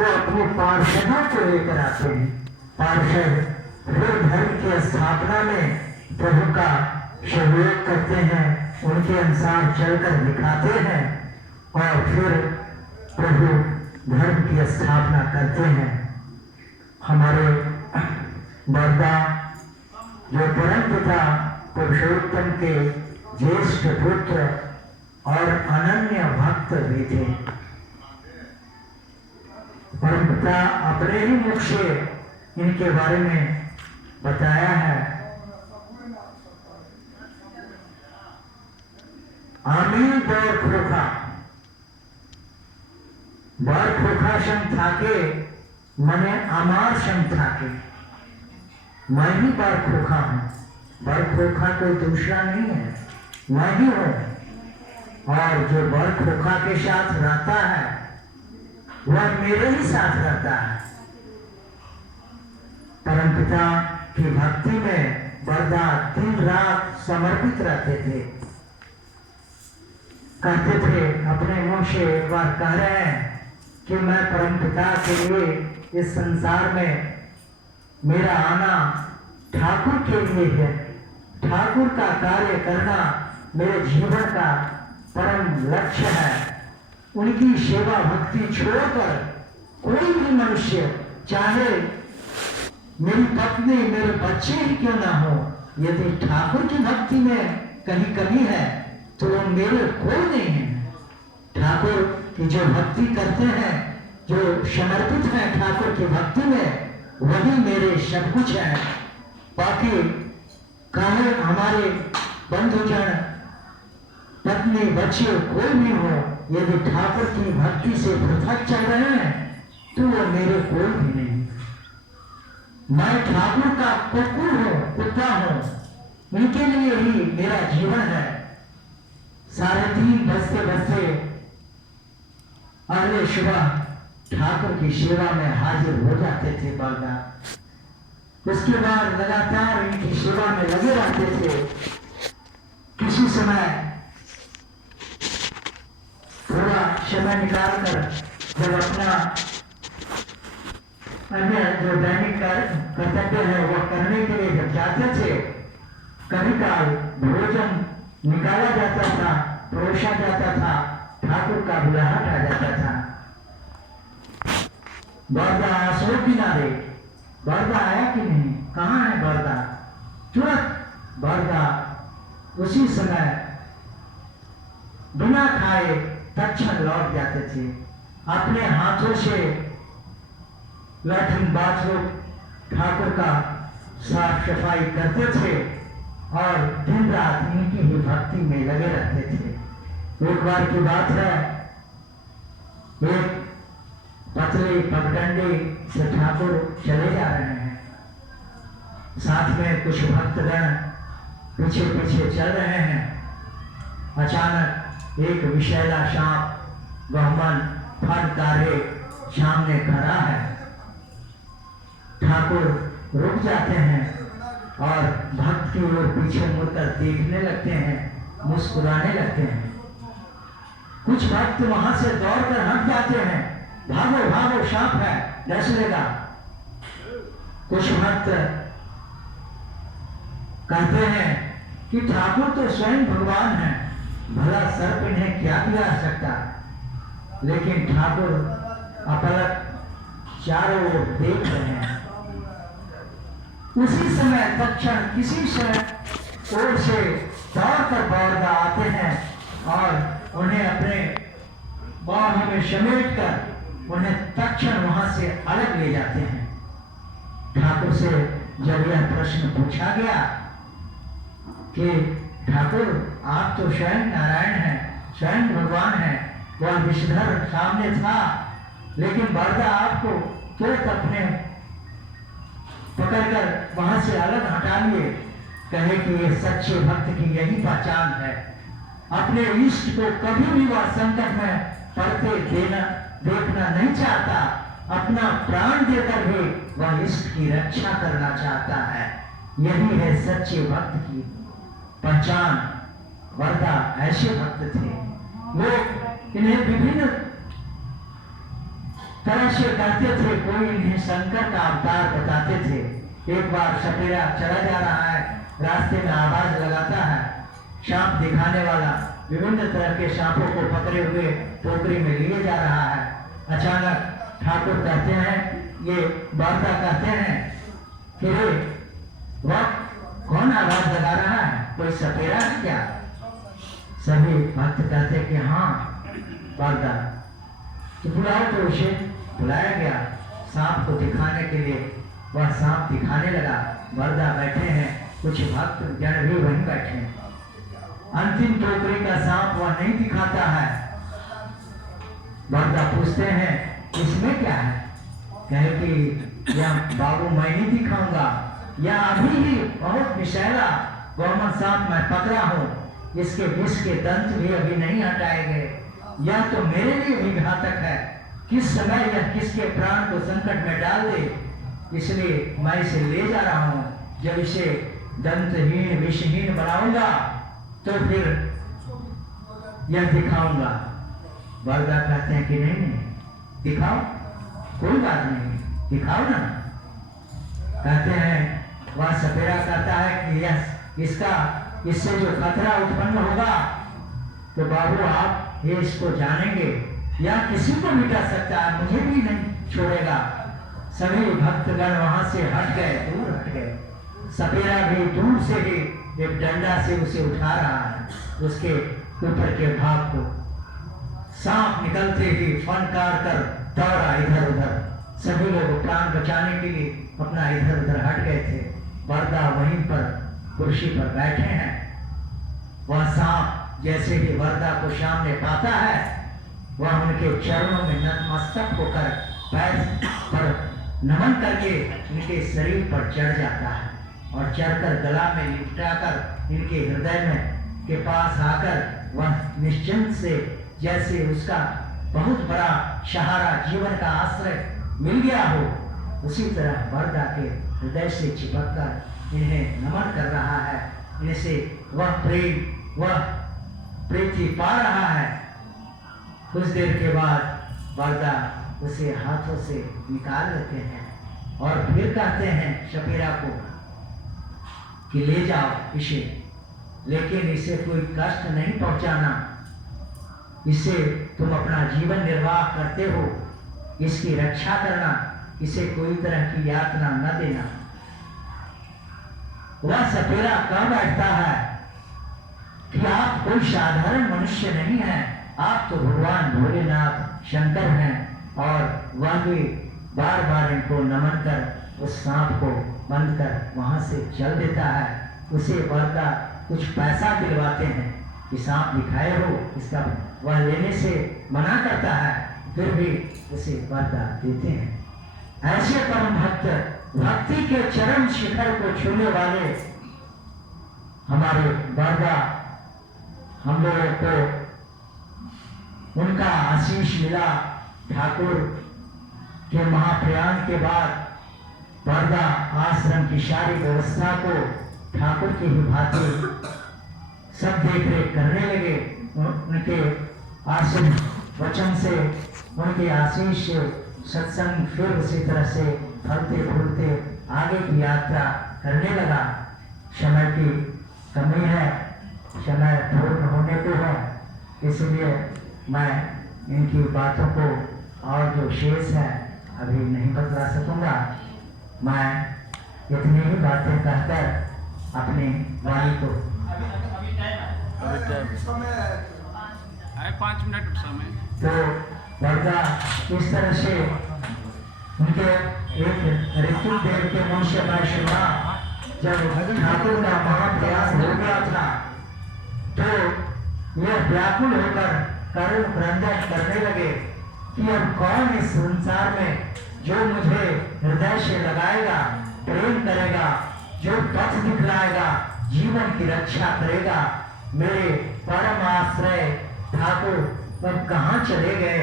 तो अपने पार्षदों को लेकर आते हैं। पार्षद फिर धर्म की स्थापना में प्रभु का सहयोग करते हैं, उनके अनुसार चलकर दिखाते हैं और फिर प्रभु धर्म की स्थापना करते हैं। हमारे बरदा जो परम पिता पुरुषोत्तम के ज्येष्ठ पुत्र और अनन्य भक्त भी थे। परम पिता अपने ही मुख से इनके बारे में बताया है। आमी बर खोखा, बर खोखा संग थाके मने अमार संग थाके, मैं ही बर खोखा हूं। बर खोखा कोई दूसरा नहीं है, मैं ही हूं। और जो बर खोखा के साथ रहता है वह मेरे ही साथ रहता है। परमपिता की भक्ति में बरदा दिन रात समर्पित रहते थे। कहते थे, अपने मुंह से एक बार कह रहे हैं कि मैं परमपिता के लिए इस संसार में मेरा आना ठाकुर के लिए है। ठाकुर का कार्य करना मेरे जीवन का परम लक्ष्य है। उनकी सेवा भक्ति छोड़कर कोई भी मनुष्य, चाहे मेरी पत्नी मेरे बच्चे ही क्यों ना हो, यदि ठाकुर की भक्ति में कहीं कमी है तो वो मेरे कोई नहीं है। ठाकुर की जो भक्ति करते हैं, जो समर्पित हैं ठाकुर की भक्ति में, वही मेरे सब कुछ है। बाकी कहे हमारे बंधुजन, पत्नी बच्चे कोई भी हो, यदि ठाकुर की भक्ति से पृथक चल रहे हैं तो वो मेरे कोई भी नहीं। मैं ठाकुर का कुकुर हूं, कुत्ता हूं, उनके लिए ही मेरा जीवन है। 3:30 बजते बजते अगले सुबह ठाकुर की सेवा में हाजिर हो जाते थे बरदा। उसके बाद लगातार इनकी सेवा में लगे रहते थे। किसी समय थोड़ा समय निकालकर जब अपना अन्य जो दैनिक कर्तव्य है वह करने के लिए जब जाते थे, कभी काल भोजन निकाला जाता था, परोसा जाता था, ठाकुर का बुलाहट आ जाता था। बरदा आंसू किनारे, बरदा आया कि नहीं, कहाँ है बरदा? तुरंत बरदा उसी समय बिना खाए तत्क्षण लौट जाते थे। अपने हाथों से लैट्रिन बाथरूम ठाकुर का साफ सफाई करते थे और दिन रात इनकी ही भक्ति में लगे रहते थे। एक बार की बात है, एक पतले पगडंडे से ठाकुर चले जा रहे हैं, साथ में कुछ भक्तगण पीछे पीछे चल रहे हैं। अचानक एक विषैला सांप गहमन फटकारे सामने खड़ा है। ठाकुर रुक जाते हैं और भक्त की ओर पीछे मुड़कर देखने लगते हैं, मुस्कुराने लगते हैं। कुछ भक्त वहां से दौड़कर हट जाते हैं, भागो भागो सांप है, डस लेगा। कुछ भक्त कहते हैं कि ठाकुर तो स्वयं भगवान है, भला सर्प इन्हें क्या भी आ सकता। लेकिन ठाकुर अपलक चारों ओर देख रहे हैं। उसी समय तत्क्षण किसी से ओर से दौड़कर बरदा आते हैं और उन्हें अपने बाहों में समेट कर उन्हें तत्क्षण वहां से अलग ले जाते हैं। ठाकुर से जब यह प्रश्न पूछा गया कि ठाकुर आप तो स्वयं नारायण हैं, स्वयं भगवान हैं, वह विषधर सामने था, लेकिन बरदा आपको तुरंत अपने पकड़कर वहां से अलग हटा लिए। कहे कि ये सच्चे भक्त की यही पहचान है, अपने इष्ट को कभी भी वह संकट में पड़ते देखना नहीं चाहता, अपना प्राण देकर भी वह इष्ट की रक्षा करना चाहता है। यही है सच्चे भक्त की पहचान। बरदा ऐसे भक्त थे। लोग इन्हें विभिन्न तरह से कहते थे, कोई इन्हें शंकर का अवतार बताते थे। एक बार सपेरा चला जा रहा है, रास्ते में आवाज लगाता है, सांप दिखाने वाला विभिन्न तरह के सांपों को पकड़े हुए टोकरी में लिए जा रहा है। अचानक ठाकुर कहते हैं, ये वार्ता कहते हैं कि वह कौन आवाज लगा रहा है, कोई सपेरा है क्या? सभी भक्त कहते हैं कि हाँ वार्ता। तो बुलाओ, तो उसे बुलाया गया सांप को दिखाने के लिए। वह सांप दिखाने लगा। वरदा बैठे हैं, कुछ भक्त जन भी वहीं बैठे हैं। अंतिम टोकरी का सांप वह नहीं दिखाता है। वरदा पूछते हैं, इसमें क्या है? कहे कि यह बाबू मैं नहीं दिखाऊंगा, या अभी ही बहुत विषैला गौमन सांप मैं पकड़ा हूँ, इसके विष के दंत भी अभी नहीं हटाए गए। यह तो मेरे लिए भी घातक है, किस समय यह किसके प्राण को संकट में डाल दे, इसलिए मैं इसे ले जा रहा हूँ। जब इसे दंतहीन विषहीन बनाऊंगा तो फिर यह दिखाऊंगा। वरदा कहते हैं कि नहीं दिखाओ, कोई बात नहीं, दिखाओ ना। कहते हैं, वह सपेरा कहता है कि यह इससे जो खतरा उत्पन्न होगा तो बाबू आप ये इसको जानेंगे, या किसी को मिटा सकता है, मुझे भी नहीं छोड़ेगा। सभी भक्तगण वहां से हट गए, दूर हट गए। सपेरा भी दूर से ही एक डंडा से उसे उठा रहा है, उसके ऊपर के भाग को। सांप निकलते ही फनकार कर दौड़ा इधर उधर। सभी लोग प्राण बचाने के लिए अपना इधर उधर हट गए थे। वरदा वहीं पर कुर्सी पर बैठे हैं। वह सांप जैसे ही वरदा को सामने पाता है, वह उनके चरणों में नतमस्तक होकर पैर पर नमन करके उनके शरीर पर चढ़ जाता है और चढ़कर गला में लिपटाकर इनके हृदय में के पास आकर वह निश्चिंत से, जैसे उसका बहुत बड़ा सहारा जीवन का आश्रय मिल गया हो, उसी तरह वरदा के हृदय से चिपककर इन्हें नमन कर रहा है। इनसे वह प्रेम, वह प्रीति पा रहा है। कुछ देर के बाद वरदा उसे हाथों से निकाल लेते हैं और फिर कहते हैं सपेरा को कि ले जाओ इसे, लेकिन इसे कोई कष्ट नहीं पहुंचाना, इसे तुम अपना जीवन निर्वाह करते हो, इसकी रक्षा करना, इसे कोई तरह की यातना न देना। वह सपेरा कह बैठता है कि आप कोई साधारण मनुष्य नहीं हैं, आप तो भगवान भोलेनाथ शंकर हैं। और वह भी बार बार इनको नमन कर उस सांप को बंद कर वहां से चल देता है। उसे वरदा कुछ पैसा दिलवाते हैं कि सांप दिखाए हो इसका, वह लेने से मना करता है, फिर भी उसे वरदा देते हैं। ऐसे परम भक्त, भक्ति के चरम शिखर को छूने वाले हमारे वरदा, हम लोगों को उनका आशीष मिला। ठाकुर के महाप्रयाण के बाद वरदा आश्रम की सारी व्यवस्था को ठाकुर की ही भांति सब देख रेख करने लगे। उनके आशीष वचन से, उनके आशीष से सत्संग फिर उसी तरह से फलते फूलते आगे की यात्रा करने लगा। समय की कमी है, समय पूर्ण होने को है, इसलिए मैं इनकी बातों को और जो शेष है अभी नहीं बतला सकूंगा। मैं इतनी ही बातें कहकर अपनी वाणी को है 5 मिनट समय। तो वरदा इस तरह से उनके एक ऋतु देव के मुंह से मैं सुना, जब ठाकुर का महाप्रयास हो गया था तो यह व्याकुल होकर करुण क्रंदन करने लगे कि अब कौन इस संसार में जो मुझे हृदय से लगाएगा, प्रेम करेगा, जो पथ दिखलाएगा, जीवन की रक्षा करेगा। मेरे परम आश्रय ठाकुर अब कहाँ चले गए,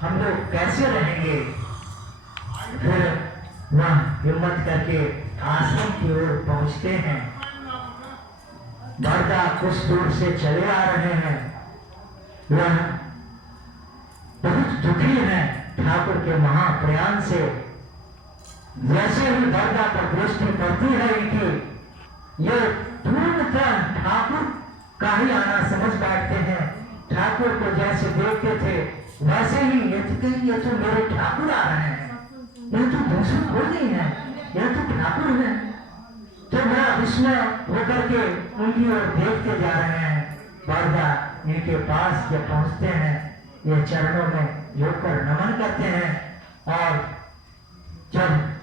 हम लोग कैसे रहेंगे। फिर वह हिम्मत करके आश्रम की ओर पहुंचते हैं। वरदा कुछ दूर से चले आ रहे हैं, वह बहुत दुखी है। ठाकुर के महाप्रयाण से जैसे ही बरदा पर दृष्टि पड़ती है इनकी, ये पूर्णतः ठाकुर का ही आना समझ बैठते हैं। ठाकुर को जैसे देखते थे वैसे ही ये तो मेरे ठाकुर आ रहे हैं, ये तो दूसरे कोई नहीं है, ये तो ठाकुर है। तो बड़ा विस्मय होकर के उनकी ओर देखते जा रहे हैं। बरदा इनके पास जब पहुंचते हैं, ये चरणों में झुककर नमन करते हैं और जब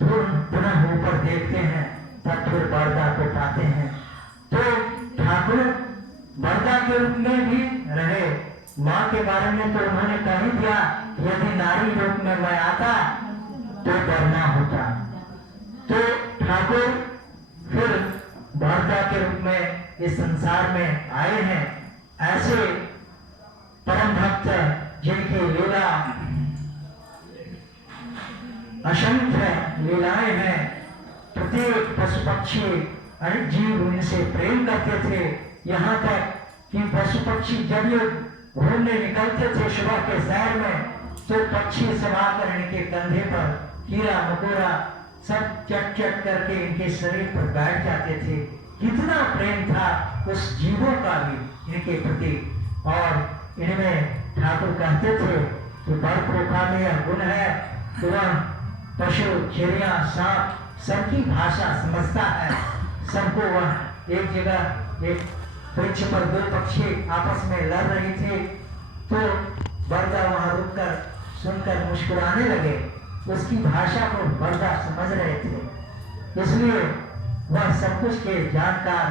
पुनः ऊपर देखते हैं तब फिर बरदा को पाते हैं। तो ठाकुर बरदा के रूप में भी रहे। माँ के बारे में तो उन्होंने कह ही दिया, यदि नारी रूप में मैं आता तो डरना होता। तो ठाकुर फिर बरदा के रूप में इस संसार में आए हैं। ऐसे परम भक्त जिनकी लीला असंख्य लीलाएं हैं, प्रत्येक पशु पक्षी अनेक जीव इनसे प्रेम करते थे। यहाँ तक कि पशु पक्षी जब ये घूमने निकलते थे सुबह के शहर में, तो पक्षी सब आकर इनके कंधे पर कीड़ा मकोड़ा सब चट चट करके इनके शरीर पर बैठ जाते थे। कितना प्रेम था उस जीवों का भी इनके प्रति। और इनमें ठाकुर कहते थे कि बरखोखा में यह गुण है कि वह पशु चिड़िया सांप सबकी भाषा समझता है। सबको वह एक जगह एक वृक्ष पर दो पक्षी आपस में लड़ रही थी, तो बरदा वहां रुककर सुनकर मुस्कुराने लगे। उसकी भाषा को बरदा समझ रहे थे, इसलिए वह सब कुछ के जानकार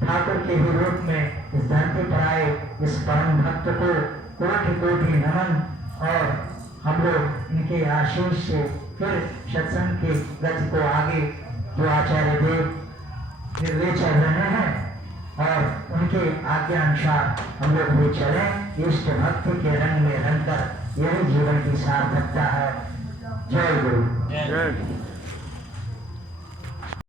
ठाकुर के ही रूप में इस धरती पर आए। इस परम भक्त को कोटि कोटि नमन। और हम लोग इनके आशीष से फिर सत्संग की गति को आगे जो आचार्य देव फिर ले चल रहे हैं और उनके आज्ञा अनुसार हम लोग भी चलें। इष्ट भक्ति के रंग में रंग कर यही जीवन की सार्थकता है। जय गुरु। जय